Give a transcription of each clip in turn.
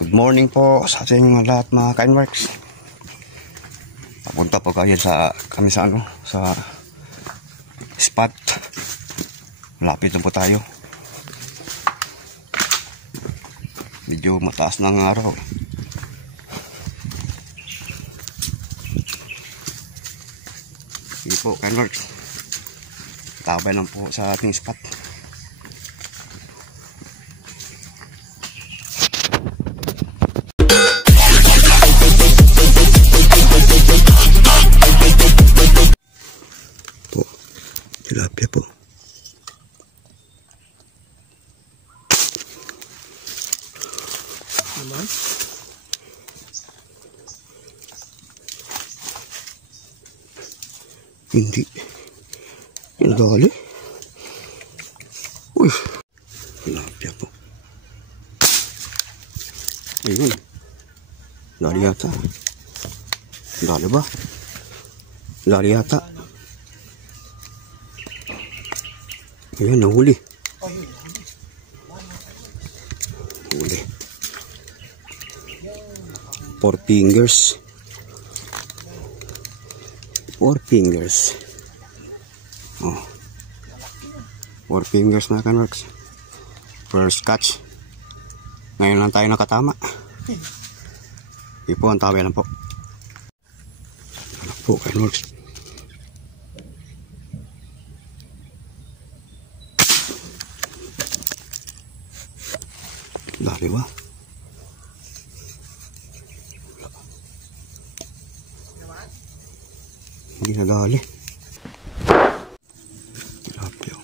Good morning po sa ating lahat mga Kindworks. Papunta po kayo kami sa spot. Malapit na po tayo. Medyo mataas ng araw. Hindi po Kindworks. Tabay lang po sa ating spot. Tilapia po. Naman. Hindi. Ang dali. Uy. Tilapia po. Ayun. Dali yata. Dali ba? Dali yata. Ayan, nahuli. Huli. 4 fingers. 4 fingers. Oh. 4 fingers na Kindworks. First catch. Ngayon lang tayo nakatama. Ipo, ang tabi lang po. Ano po Kindworks. Dali ba? Hindi na dali. Tilapia.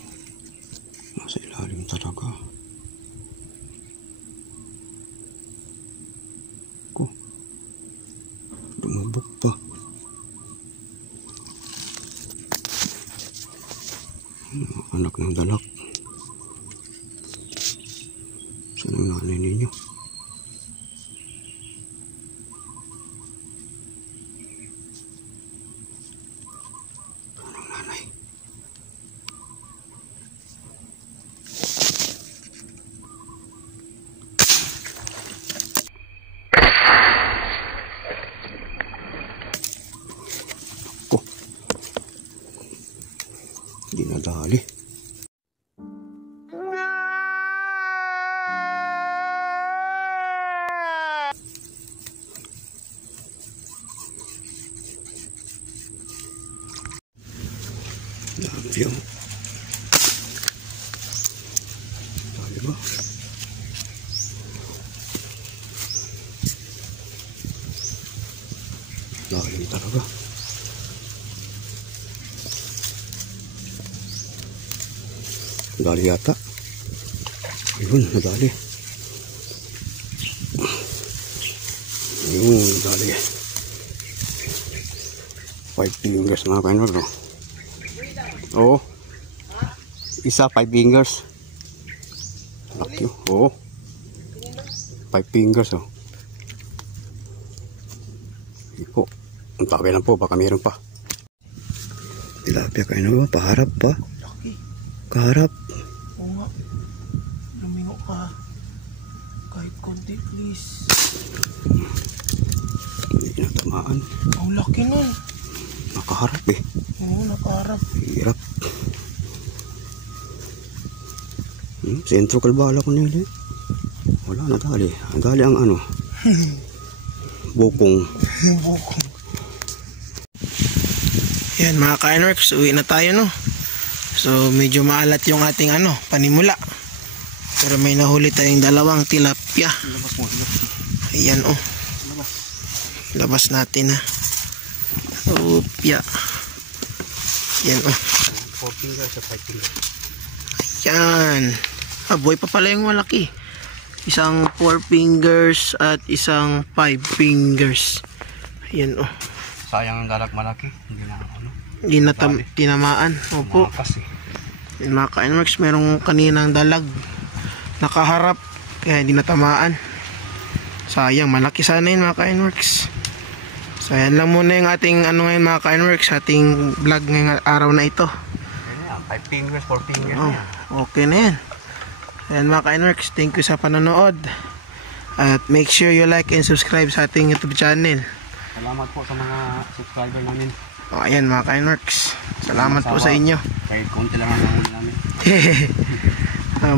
Nasa ilalim talaga. Lumubog pa. Anak ng dalak. Saan ang nanay ninyo? Saan ang nanay? Ako. Hindi nadali. Tilapia. Dali ba? Dali talaga. Dali yata. Ayun, nadali. Ayun, dali. 5 fingers na Kindworks, no? Oo. Isa 5 fingers. Laki. Oo. 5 fingers, oh. Ipo. Ang tabi lang po, baka meron pa. Tilapia kayo na ba? Paharap pa. Laki. Kaharap. Oo nga. Lumingo ka. Kahit konti, please. Hindi na tamaan. Ang laki nun. Nakaharap eh. Oo, nakaharap. Hirap. Sentro kalbala ko nila eh. Wala na dali. Ang dali ang ano. Bukong. Bukong. Yan mga Kindworks, uwi na tayo no. So medyo maalat yung ating panimula. Pero may nahuli tayong 2 tilapia. Ayan oh. Labas natin ha. Opya. Yan oh. 4 fingers sa 5 fingers. Yan. Boy pa pala yung malaki. Isang 4 fingers at isang 5 fingers. Ayan oh. Sayang ang dalag malaki. Hindi na tinamaan. Opo. Yung mga Kindworks, merong kaninang dalag nakaharap kaya hindi natamaan. Sayang, malaki sana yun mga Kindworks. So yan lang muna yung ating ngayon mga Kindworks, ating vlog ngayong araw na ito. 5 fingers, 4 fingers. Okay na yan. Ayan mga Kindworks, thank you sa panonood. At make sure you like and subscribe sa ating YouTube channel. Salamat po sa mga subscriber namin. O ayan mga Kindworks, salamat po sa inyo. Kahit konti lang ang huli namin.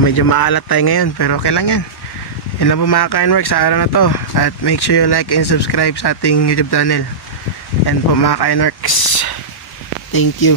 Medyo maalat tayo ngayon pero okay lang yan. Yan lang po mga Kindworks sa araw na to. At make sure you like and subscribe sa ating YouTube channel. Yan po mga Kindworks. Thank you.